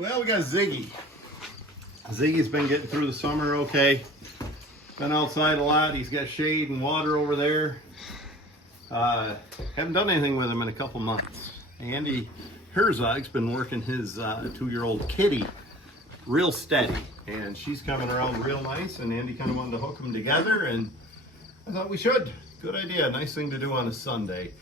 Well, we got Ziggy. Ziggy's been getting through the summer okay. Been outside a lot. He's got shade and water over there. Haven't done anything with him in a couple months. Andy Herzog's been working his 2-year-old kitty real steady, and she's coming around real nice, and Andy kind of wanted to hook them together, and I thought we should. Good idea. Nice thing to do on a Sunday.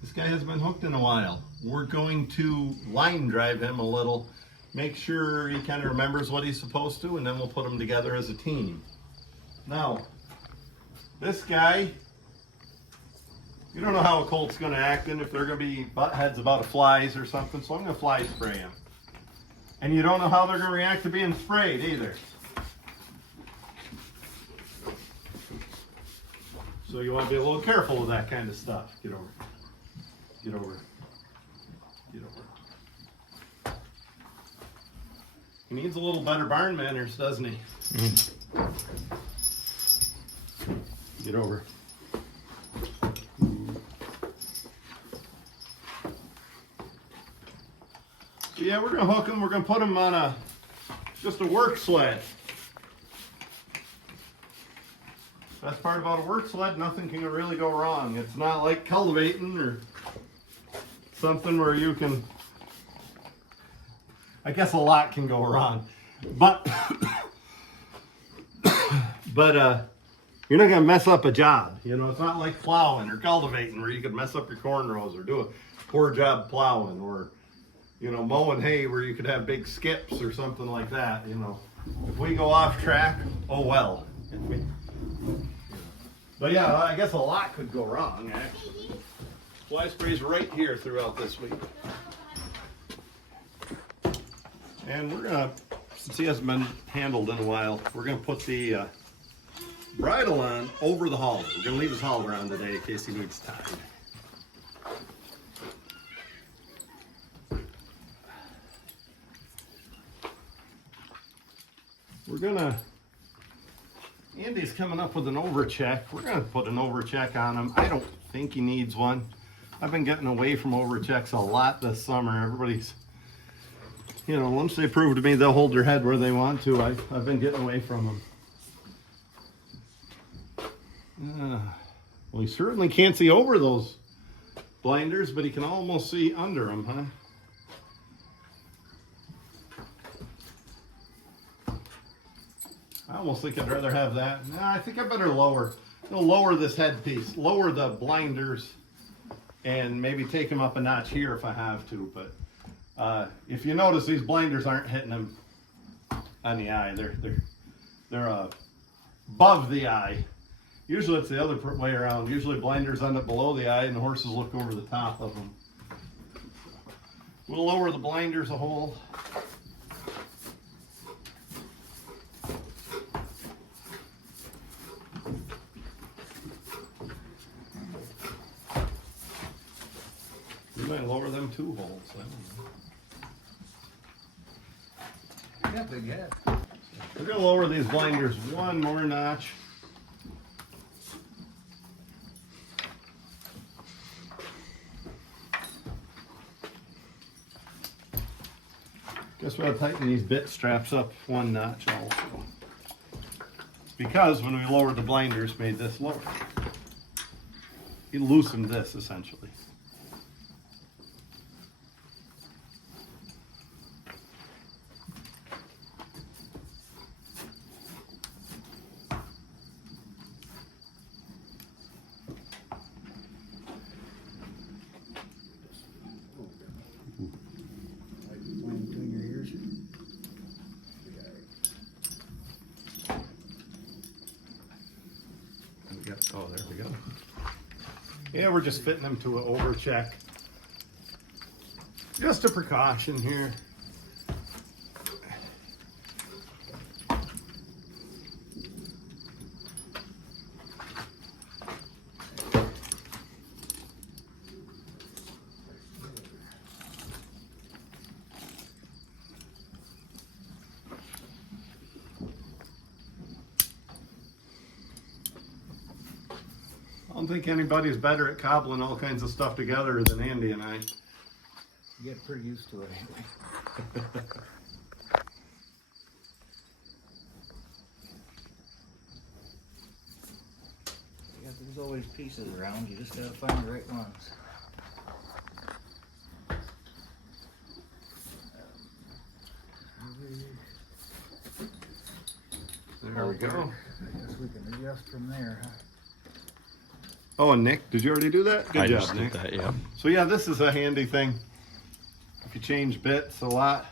This guy hasn't been hooked in a while. We're going to line drive him a little, make sure he kind of remembers what he's supposed to, and then we'll put him together as a team. Now, this guy, you don't know how a colt's going to act, and if they're going to be butt heads about flies or something, so I'm going to fly spray him. And you don't know how they're going to react to being sprayed either. So you want to be a little careful with that kind of stuff. Get over. Get over. Get over. He needs a little better barn manners, doesn't he? Get over. So yeah, we're going to hook him. We're going to put him on just a work sled. Best part about a work sled, nothing can really go wrong. It's not like cultivating or something where you can, I guess a lot can go wrong, but you're not gonna mess up a job. You know, it's not like plowing or cultivating where you could mess up your corn rows or do a poor job plowing, or, you know, mowing hay where you could have big skips or something like that. You know, if we go off track, oh well. But yeah, I guess a lot could go wrong, actually. Fly spray's right here throughout this week. And we're gonna, since he hasn't been handled in a while, we're gonna put the bridle on over the halter. We're gonna leave his halter on today in case he needs tied. We're gonna, Andy's coming up with an overcheck. We're going to put an overcheck on him. I don't think he needs one. I've been getting away from overchecks a lot this summer. Everybody's, you know, once they prove to me they'll hold their head where they want to, I've been getting away from them. Well, he certainly can't see over those blinders, but he can almost see under them, huh? I almost think I'd rather have that. Nah, I think I better lower. I'll lower this headpiece, lower the blinders, and maybe take them up a notch here if I have to. But if you notice, these blinders aren't hitting him on the eye. They're above the eye. Usually it's the other way around. Usually blinders end up below the eye, and the horses look over the top of them. We'll lower the blinders a hole. We might lower them 2 holes. I don't know. Yeah, big head. We're going to lower these blinders 1 more notch. Guess we'll tighten these bit straps up 1 notch also. Because when we lowered the blinders, made this lower. It loosened this essentially. Oh, there we go. Yeah, we're just fitting them to an overcheck. Just a precaution here. I don't think anybody's better at cobbling all kinds of stuff together than Andy and I. Get pretty used to it anyway. Yeah, there's always pieces around. You just gotta find the right ones. There we go. I guess we can adjust from there, huh? Oh, and Nick, did you already do that? Good I job, just Nick. did that, yeah. So yeah, this is a handy thing. If you change bits a lot,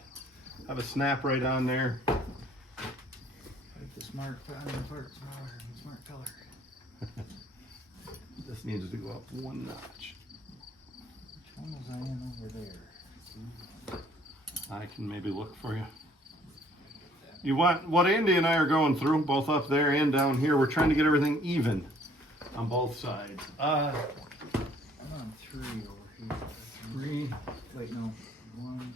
have a snap right on there. Like the smart smaller and smart color. This needs to go up one notch. Which one was I in over there? I can maybe look for you. You want what Andy and I are going through, both up there and down here. We're trying to get everything even on both sides. I'm on 3 over here. 3. Wait, no. 1,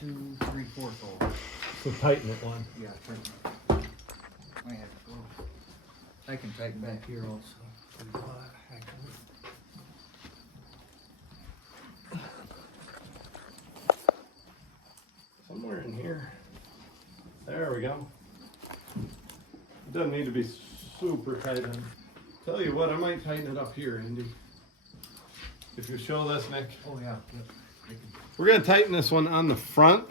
2, 3, 4 fold. So tighten it one. Yeah, tighten it. I have to go. I can tighten back here also. Somewhere in here. There we go. It doesn't need to be super tight. Tell you what, I might tighten it up here, Andy. If you show this, Nick. Oh yeah. Yep. We're going to tighten this one on the front.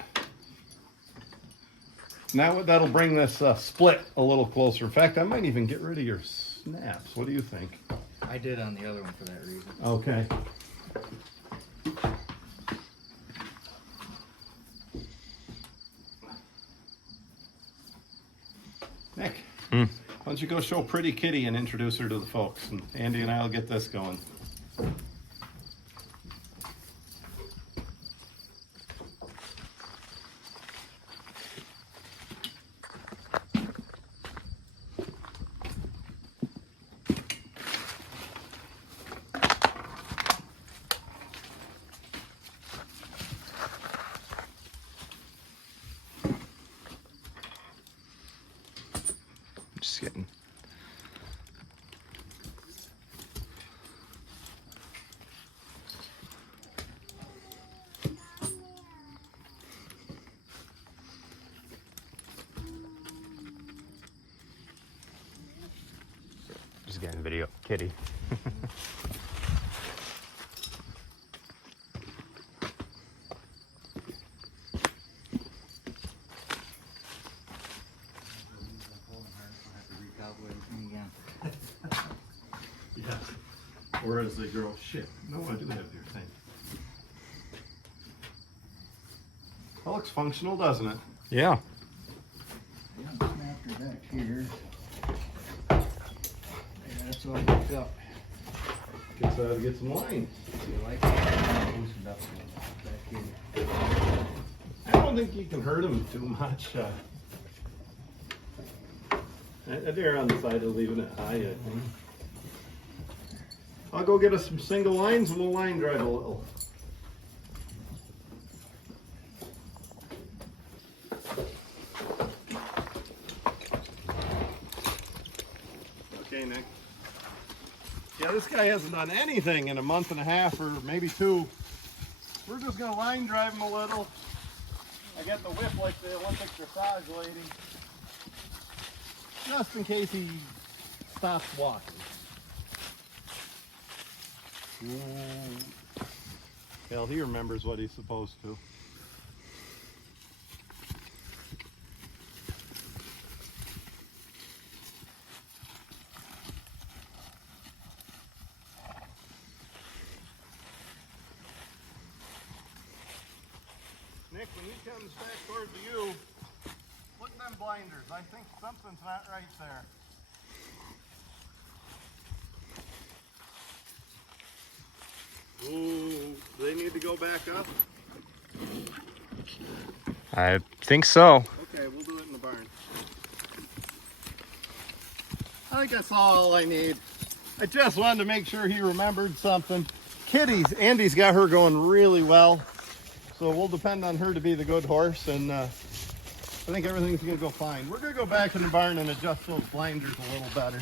Now that'll bring this split a little closer. In fact, I might even get rid of your snaps. What do you think? I did on the other one for that reason. Okay. Nick, why don't you go show Pretty Kitty and introduce her to the folks, and Andy and I will get this going. Just getting. Just getting video, Kitty. Yeah. Or as they grow, shit. No, I do have your thing. That looks functional, doesn't it? Yeah. Yeah, snapped her back here. Yeah, that's all hooked up. Guess I ought to get some line. You like it? I'll loosen up a little back here. I don't think you can hurt them too much. I'd err on the side of leaving it high, I think. I'll go get us some single lines and we'll line drive a little. Okay, Nick. Yeah, this guy hasn't done anything in a month and a half or maybe 2. We're just gonna line drive him a little. I got the whip like the Olympic dressage lady. Just in case he stops walking. Hell, he remembers what he's supposed to. Nick, when he comes back towards you, look at them blinders. I think something's not right there. Ooh, do they need to go back up? I think so. Okay, we'll do it in the barn. I think that's all I need. I just wanted to make sure he remembered something. Kitty's, Andy's got her going really well. So we'll depend on her to be the good horse, and I think everything's gonna go fine. We're gonna go back in the barn and adjust those blinders a little better.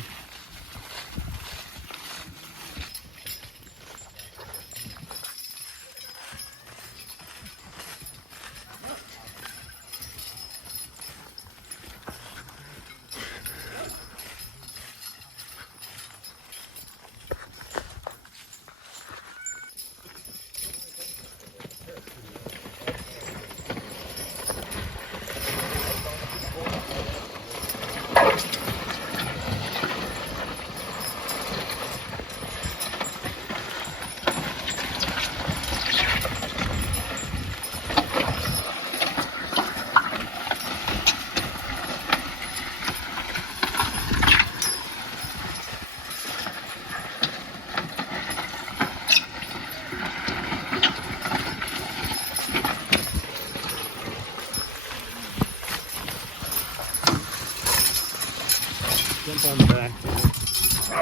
jump on the back.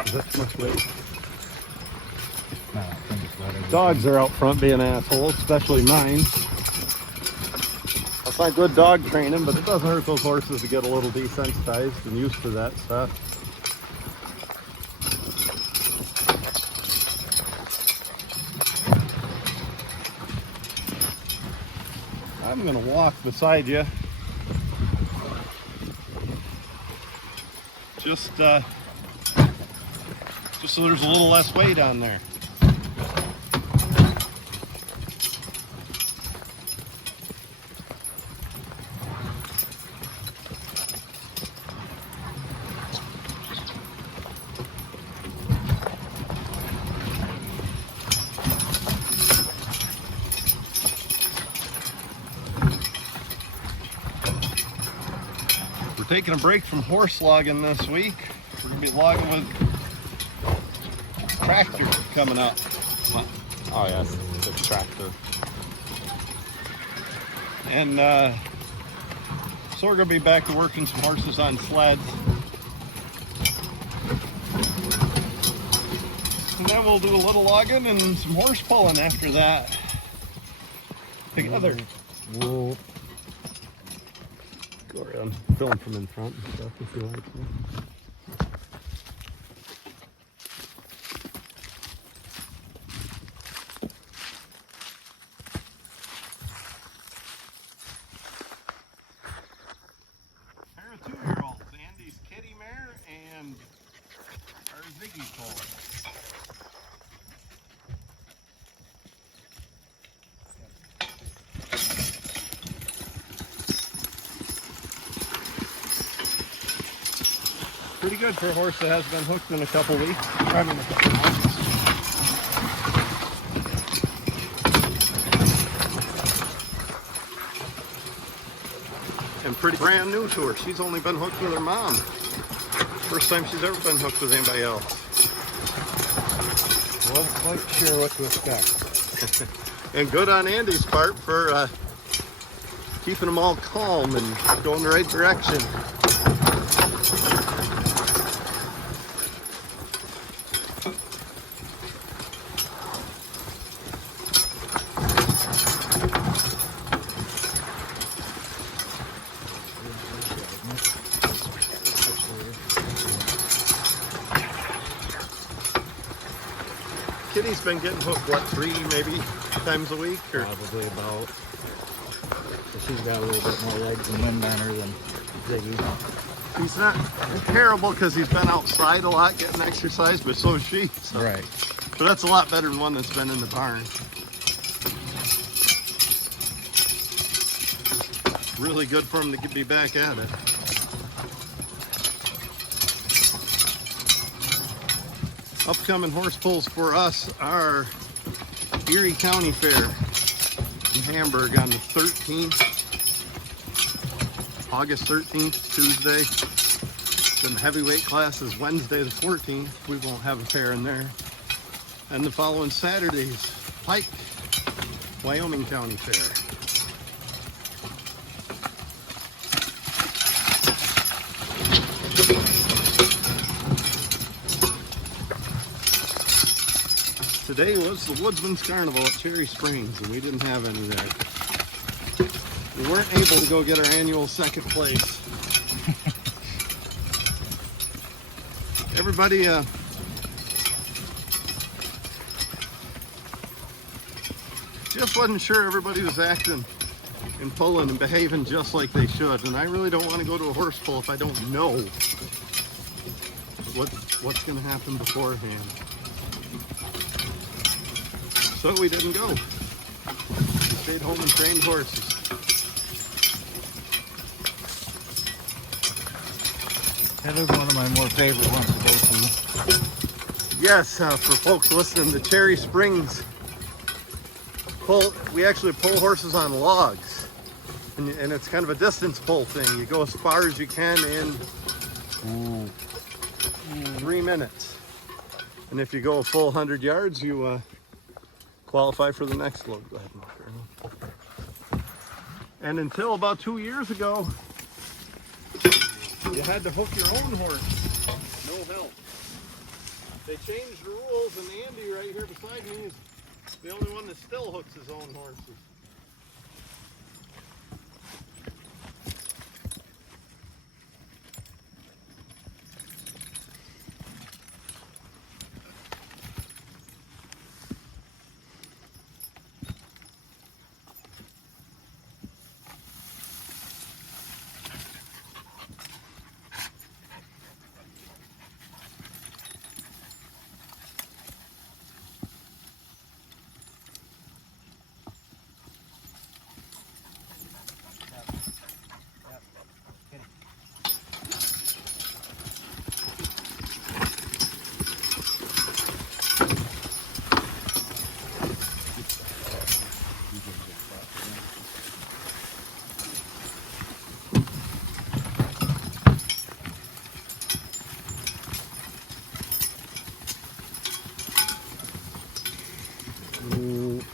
Is that too much weight? No, I think it's better. Dogs are out front being assholes, especially mine. That's not good dog training, but it doesn't hurt those horses to get a little desensitized and used to that stuff. I'm gonna walk beside you. Just so there's a little less weight on there. We're taking a break from horse logging this week. We're gonna be logging with tractor coming up. Oh yes, the tractor. And so we're gonna be back to working some horses on sleds. And then we'll do a little logging and some horse pulling after that. Together. Whoa. Go around, film from in front and stuff if you like. Pair of 2-year-olds, Andy's kitty mare and our Ziggy colt. Pretty good for a horse that has been hooked in a couple weeks. I mean, a couple months. And pretty brand new to her. She's only been hooked with her mom. First time she's ever been hooked with anybody else. Wasn't quite sure what to expect. And good on Andy's part for keeping them all calm and going the right direction. Kitty's been getting hooked, what, 3 maybe times a week? Or? Probably about. So she's got a little bit more legs and wind on her than Ziggy. He's not terrible because he's been outside a lot getting exercise, but so is she. So. Right. But that's a lot better than one that's been in the barn. Really good for him to be back at it. Upcoming horse pulls for us are Erie County Fair in Hamburg on the 13th, August 13th, Tuesday. Then the heavyweight class is Wednesday the 14th. We won't have a fair in there. And the following Saturday's Pike, Wyoming County Fair. Today was the Woodsman's Carnival at Cherry Springs, and we didn't have any there. We weren't able to go get our annual second place. Everybody, just wasn't sure everybody was acting and pulling and behaving just like they should, and I really don't want to go to a horse pull if I don't know what's going to happen beforehand. So we didn't go. We stayed home and trained horses. That is one of my more favorite ones to go to. Yes, for folks listening, the Cherry Springs we actually pull horses on logs. And it's kind of a distance pull thing. You go as far as you can in 3 minutes. And if you go a full 100 yards, you qualify for the next load. Go ahead and walk around. And until about 2 years ago, you had to hook your own horse. They changed the rules, and Andy right here beside me is the only one that still hooks his own horses.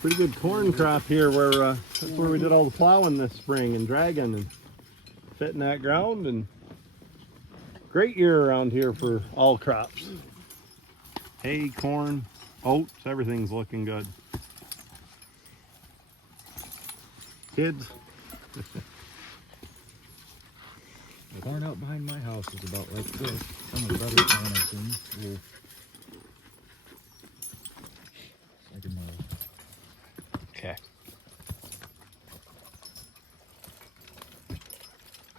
Pretty good corn crop here where that's where we did all the plowing this spring and dragging and fitting that ground, and great year around here for all crops. Hay, corn, oats, everything's looking good. Kids. The corn out behind my house is about like this. Some of the better corn I've seen. Ooh. Like a mile. Okay.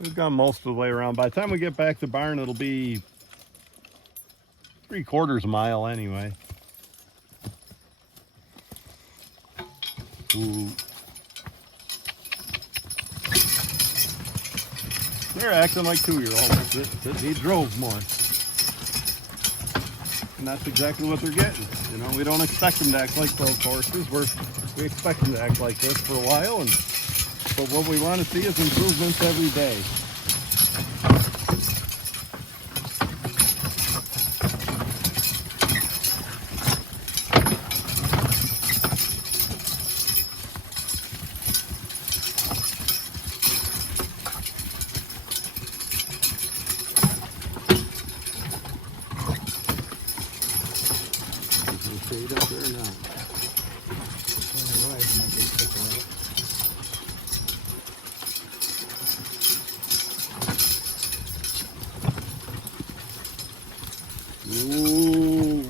We've gone most of the way around. By the time we get back to the barn, it'll be 3/4 mile anyway. Ooh. They're acting like 2-year-olds that need drove more. And that's exactly what they're getting. You know, we don't expect them to act like those horses. We expect them to act like this for a while, but what we want to see is improvements every day. Shade up there or not? Ooh.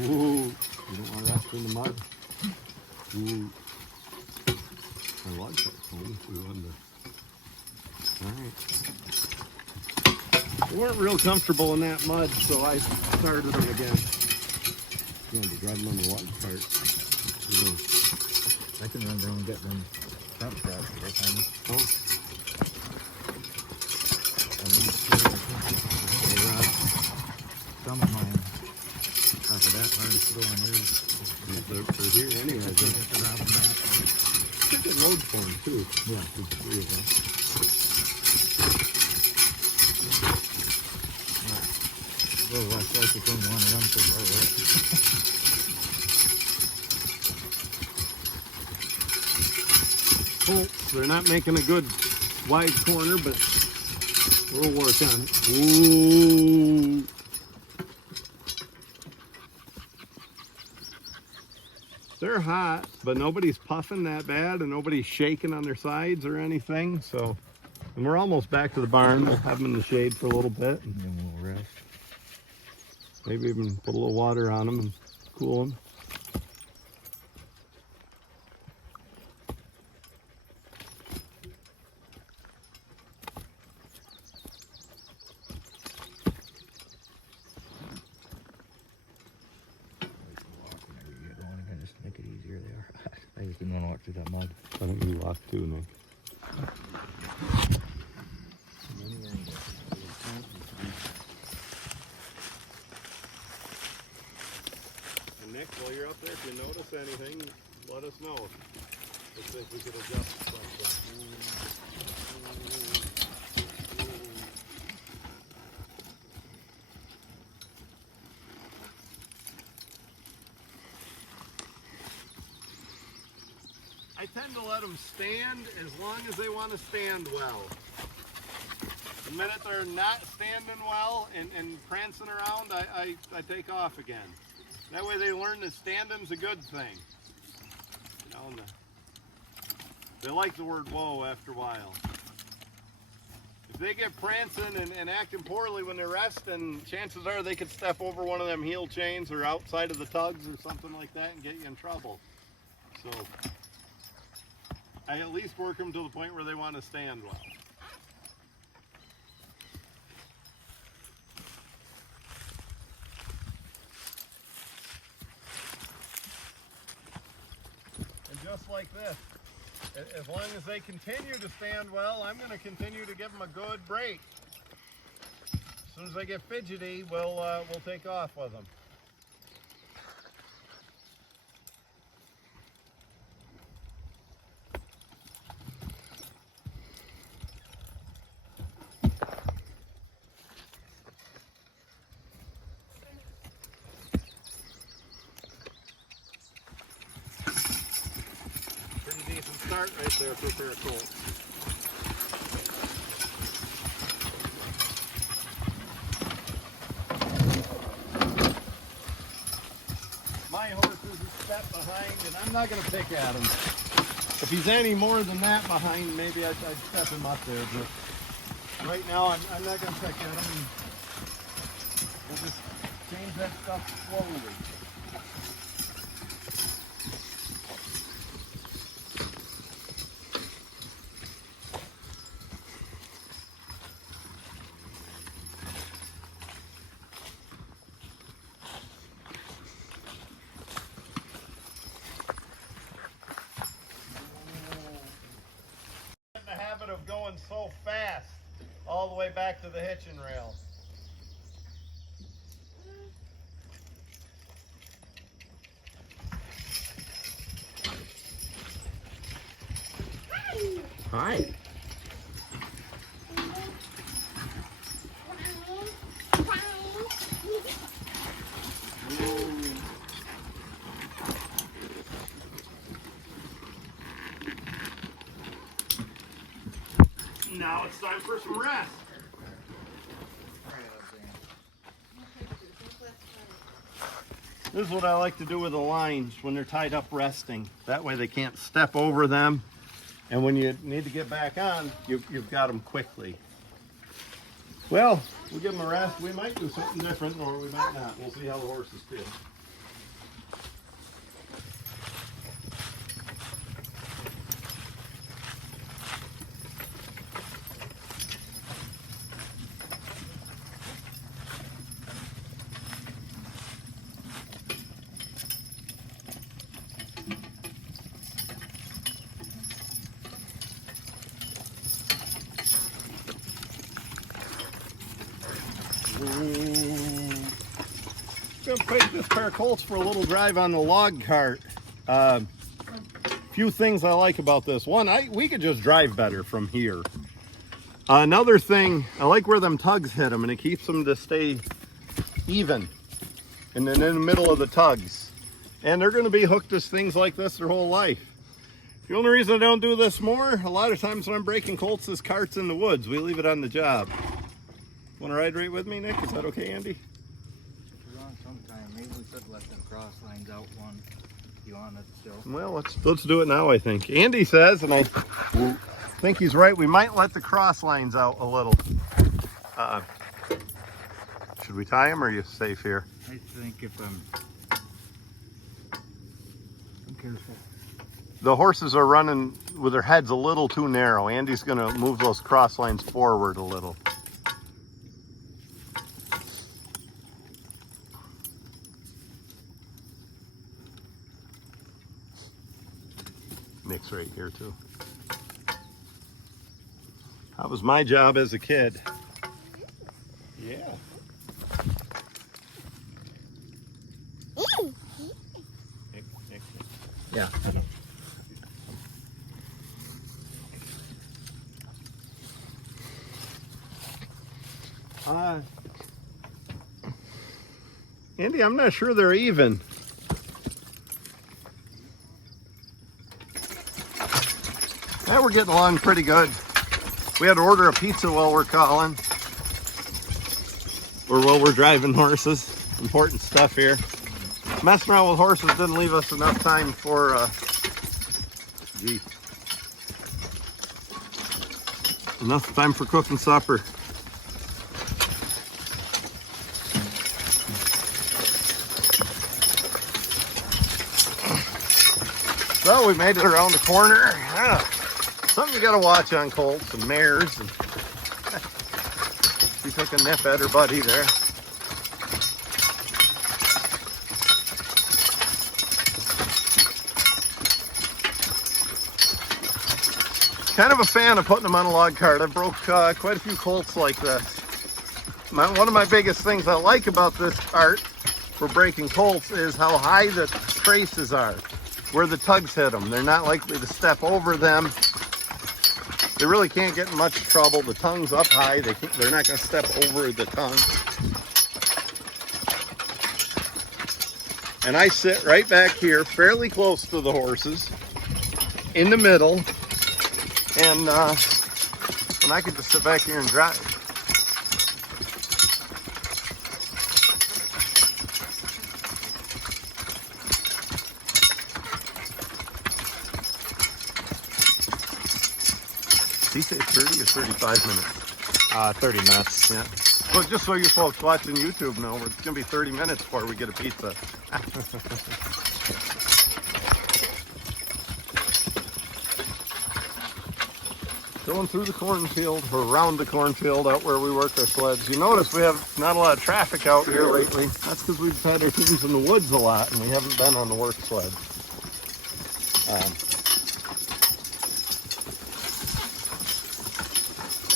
Ooh. You don't want to rest in the mud? Ooh. I like that one. We wanted to. Alright. We weren't real comfortable in that mud, so I started them again. You want to drive them on the water cart. I can run down and get them front straps for this time. Oh. Some of mine, after that, learn to go on these. They're here anyway. Good load for them too. Yeah. There's 3 of them. Well, that's like the thing you want to run to right. Colts, they're not making a good wide corner, but we'll work on it. Ooh. They're hot, but nobody's puffing that bad and nobody's shaking on their sides or anything. So, and we're almost back to the barn. We'll have them in the shade for a little bit. And then we'll rest. Maybe even put a little water on them and cool them. I just didn't want to walk through that mud. I think you walk too, Nick. And Nick, while you're up there, if you notice anything, let us know. I think we could adjust something. I tend to let them stand as long as they want to stand well. The minute they're not standing well and prancing around, I take off again. That way they learn that standing's a good thing. You know, and they like the word whoa after a while. If they get prancing and acting poorly when they're resting, chances are they could step over one of them heel chains or outside of the tugs or something like that and get you in trouble. So I at least work them to the point where they want to stand well. And just like this, as long as they continue to stand well, I'm going to continue to give them a good break. As soon as they get fidgety, we'll take off with them. Pretty decent start right there for a pair of colts. My horse is a step behind, and I'm not going to pick at him. If he's any more than that behind, maybe I'd step him up there. But right now, I'm not going to pick at him. We'll just change that stuff slowly. Of going so fast all the way back to the hitching rail. Hi. Now it's time for some rest. This is what I like to do with the lines when they're tied up resting. That way they can't step over them. And when you need to get back on, you've got them quickly. Well, we'll give them a rest. We might do something different or we might not. We'll see how the horses feel. I'm gonna take this pair of colts for a little drive on the log cart. Few things I like about this. One, we could just drive better from here. Another thing, I like where them tugs hit them, and it keeps them to stay even. And then in the middle of the tugs. And they're gonna be hooked to things like this their whole life. The only reason I don't do this more, a lot of times when I'm breaking colts' carts in the woods, we leave it on the job. Want to ride right with me, Nick? Is that okay, Andy? We're on sometime. Maybe we could let them cross lines out one if you want it still. Well, let's do it now, I think. Andy says, and I think he's right, we might let the cross lines out a little. Should we tie them or are you safe here? I think if I'm careful. The horses are running with their heads a little too narrow. Andy's going to move those cross lines forward a little. Nick's right here too. That was my job as a kid. Yeah. Nick. Yeah. Andy, I'm not sure they're even. Now we're getting along pretty good. We had to order a pizza while we're calling. Or while we're driving horses. Important stuff here. Messing around with horses didn't leave us enough time for, enough time for cooking supper. So we made it around the corner. Something you gotta watch on colts and mares. And she took a nip at her buddy there. Kind of a fan of putting them on a log cart. I broke quite a few colts like this. One of my biggest things I like about this cart for breaking colts is how high the traces are, where the tugs hit them. They're not likely to step over them. They really can't get in much trouble. The tongue's up high. They're not going to step over the tongue. And I sit right back here, fairly close to the horses, in the middle, and I could just sit back here and drive. Did he say 30 or 35 minutes? 30 minutes. Yeah. So just so you folks watching YouTube know, it's going to be 30 minutes before we get a pizza. Going through the cornfield, or around the cornfield out where we work our sleds. You notice we have not a lot of traffic out here lately. That's because we've had our teams in the woods a lot and we haven't been on the work sled.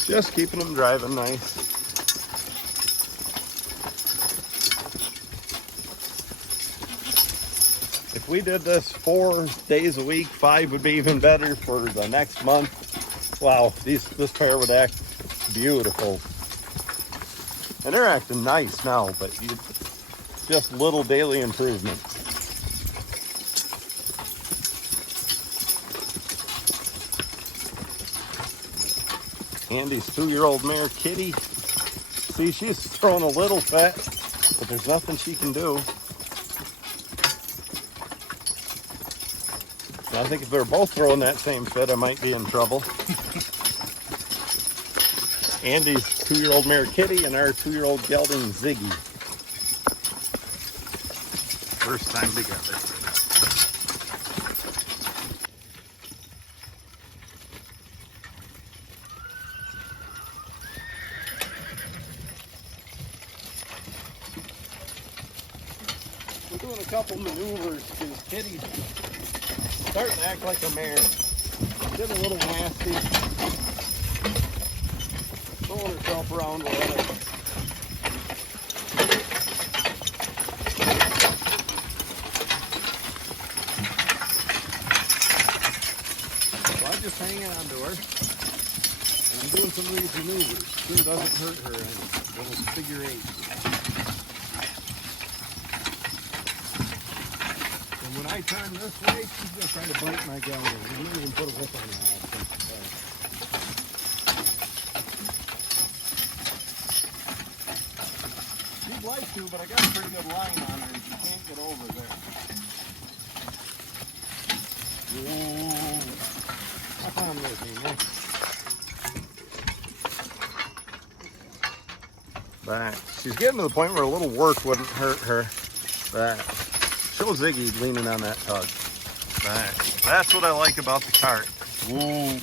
Just keeping them driving nice. If we did this 4 days a week, 5 would be even better for the next month. Wow, this pair would act beautiful. And they're acting nice now, but just little daily improvement. Andy's 2-year-old mare, Kitty. See, she's throwing a little fit, but there's nothing she can do. I think if they're both throwing that same fit, I might be in trouble. Andy's 2-year-old mare Kitty and our 2-year-old gelding Ziggy. First time together. We're doing a couple maneuvers because Kitty's starting to act like a mare. Getting a little nasty. Throwing herself around a little. So I'm just hanging on to her. And I'm doing some of these maneuvers. Sure doesn't hurt her any. Little figure 8. When I turn this way, she's going to try to bite my gelding. We didn't even put a whip on her. She'd like to, but I got a pretty good line on her and she can't get over there. Whoa. Hop on with me, man. Back. She's getting to the point where a little work wouldn't hurt her. Back. Show Ziggy leaning on that tug. That's what I like about the cart. Ooh.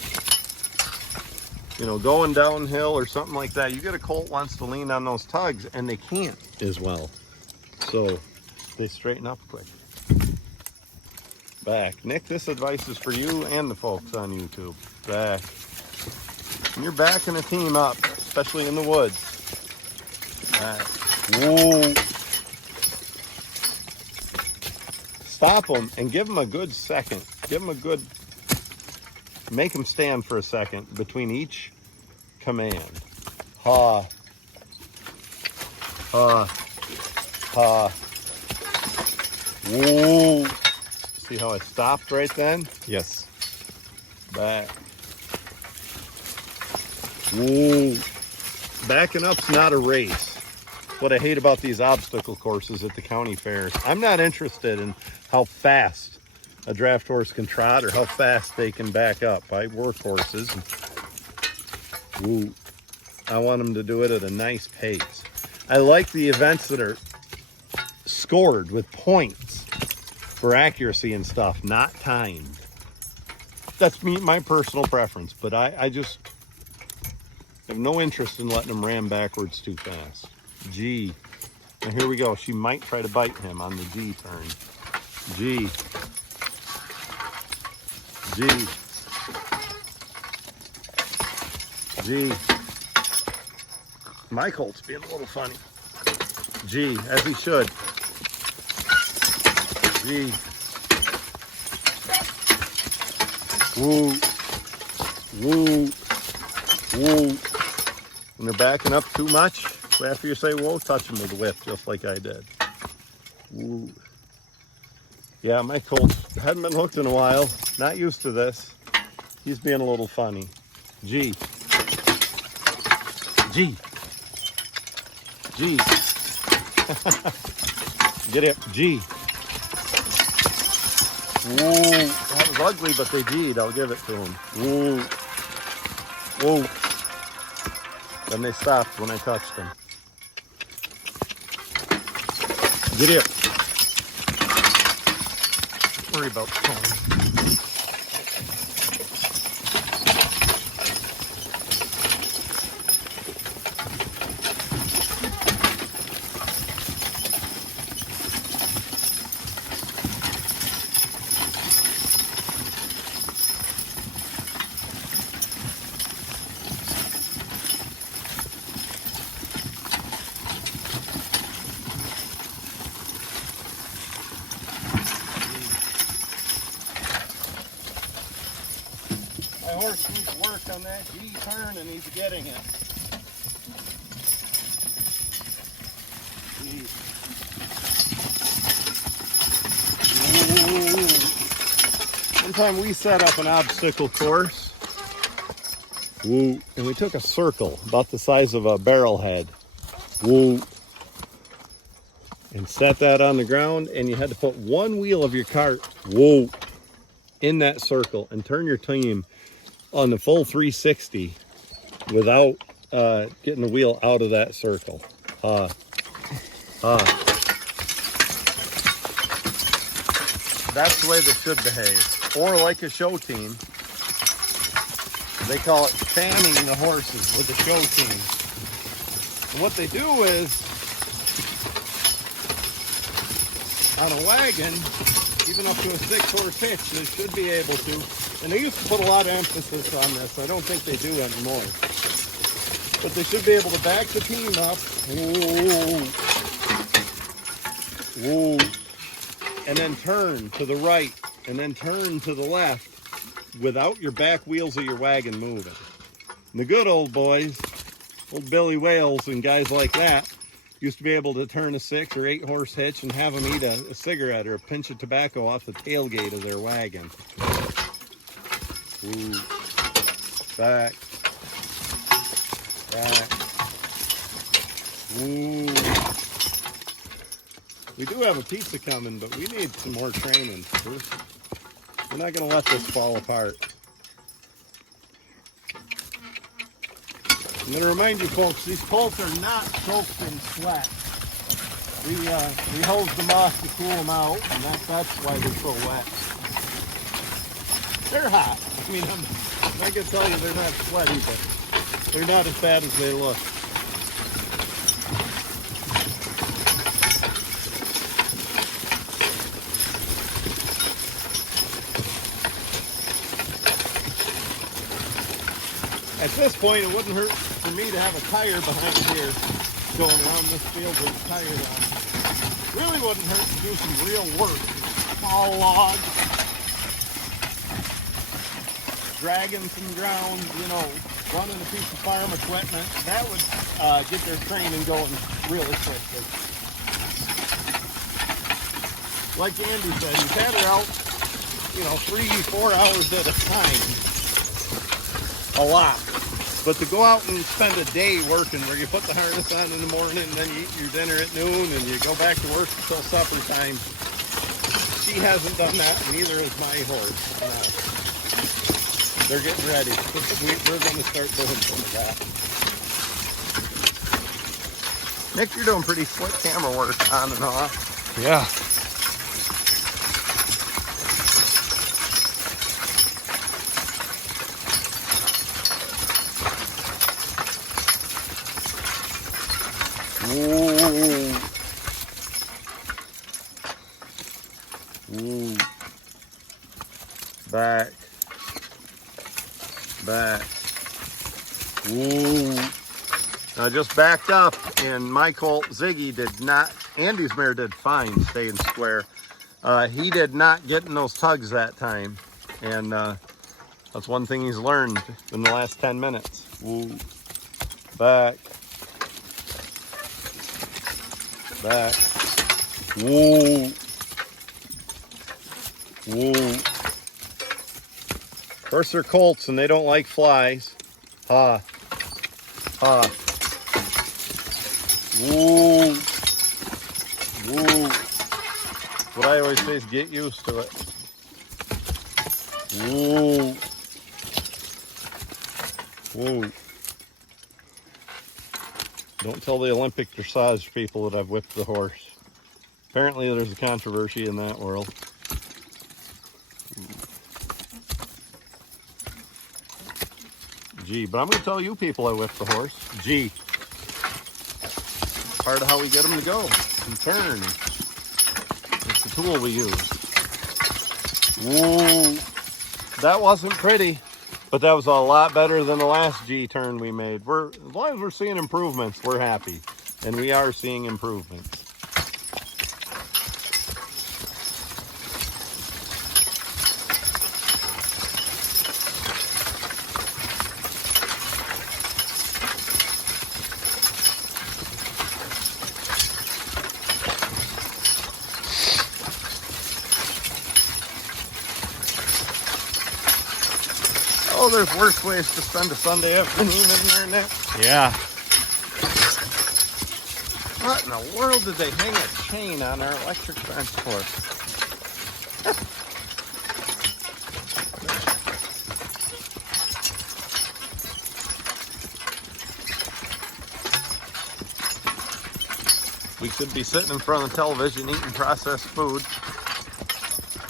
You know, going downhill or something like that, you get a colt wants to lean on those tugs and they can't as well. So they straighten up quick. Back. Nick, this advice is for you and the folks on YouTube. Back. When you're backing a team up, especially in the woods. Back. Whoa. Stop them and give them a good second. Give them a good, make them stand for a second between each command. Ha, ha, ha. Whoa. See how I stopped right then? Yes. Back. Whoa. Backing up's not a race. What I hate about these obstacle courses at the county fairs. I'm not interested in how fast a draft horse can trot or how fast they can back up. I work horses. Woo. I want them to do it at a nice pace. I like the events that are scored with points for accuracy and stuff, not timed. That's my personal preference, but I just have no interest in letting them ram backwards too fast. G. And here we go. She might try to bite him on the G turn. G. G. G. My colt's being a little funny. G, as he should. G. Woo. Woo. Woo. When they're backing up too much, after you say whoa, touch them with the whip, just like I did. Woo. Yeah, my colt hadn't been hooked in a while. Not used to this. He's being a little funny. G. G. G. Get it. G. Woo. That was ugly, but they G'd. I'll give it to him. Woo. Woo. Then they stopped when I touched them. Get it. Don't worry about the phone. My horse needs work on that G turn and he's getting it. One time we set up an obstacle course. Woo. And we took a circle about the size of a barrel head. Woo. And set that on the ground, and you had to put one wheel of your cart, whoa, in that circle and turn your team on the full 360 without getting the wheel out of that circle. That's the way they should behave. Or like a show team, they call it fanning the horses with a show team. And what they do is, on a wagon, even up to a 6-horse hitch, they should be able to. And they used to put a lot of emphasis on this. I don't think they do anymore. But they should be able to back the team up. Whoa. Whoa. And then turn to the right. And then turn to the left without your back wheels of your wagon moving. And the good old boys, old Billy Wales and guys like that, used to be able to turn a 6 or 8-horse hitch and have them eat a cigarette or a pinch of tobacco off the tailgate of their wagon. Ooh. Back. Back. Ooh. We do have a pizza coming, but we need some more training. We're not going to let this fall apart. I'm going to remind you folks, these colts are not soaked in sweat. We hose them off to cool them out, and that's why they're so wet. They're hot. I mean, I'm not going to tell you they're not sweaty, but they're not as bad as they look. At this point, it wouldn't hurt for me to have a tire behind here going around this field with a tire on. Really wouldn't hurt to do some real work. Small log, dragging some ground, running a piece of farm equipment. That would get their training going really quickly. Like Andy said, he's had her out, 3-4 hours at a time. A lot. But to go out and spend a day working where you put the harness on in the morning and then you eat your dinner at noon and you go back to work until supper time, she hasn't done that, neither is my horse. They're getting ready. We're going to start doing some of that. Nick, you're doing pretty slick camera work on and off. Yeah. Ooh. Ooh. Back. Back. Ooh. I just backed up, and my colt Ziggy did not. Andy's mare did fine, staying square. He did not get in those tugs that time, and that's one thing he's learned in the last 10 minutes. Ooh. Back. Back. Woo. Woo. Of course, they're colts and they don't like flies. Ha. Ha. Woo. Woo. What I always say is get used to it. Woo. Woo. Don't tell the Olympic dressage people that I've whipped the horse. Apparently there's a controversy in that world. Gee, but I'm going to tell you people I whipped the horse. Gee. Part of how we get them to go and turn. It's the tool we use. Woo. That wasn't pretty. But that was a lot better than the last G turn we made. As long as we're seeing improvements, we're happy. And we are seeing improvements. Oh, there's worse ways to spend a Sunday afternoon in there, Nick. Yeah. What in the world did they hang a chain on our electric fence for? We could be sitting in front of the television eating processed food.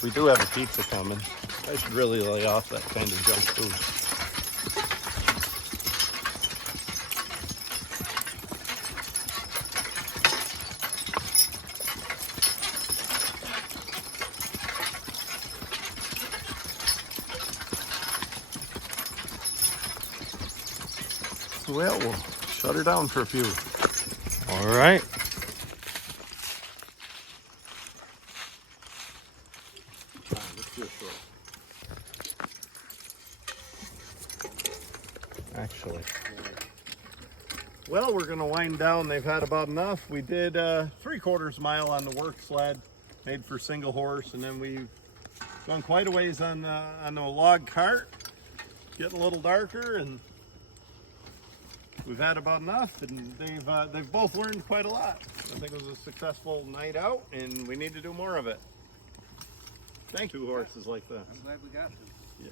We do have a pizza coming. I should really lay off that kind of junk food. Well, we'll shut her down for a few. All right. Let's do a short. Actually. Well, we're going to wind down. They've had about enough. We did 3/4 mile on the work sled, made for single horse, and then we've gone quite a ways on the log cart. Getting a little darker, and we've had about enough, and they've both learned quite a lot. I think it was a successful night out, and we need to do more of it. Thank you, horses like that. I'm glad we got to. Yeah.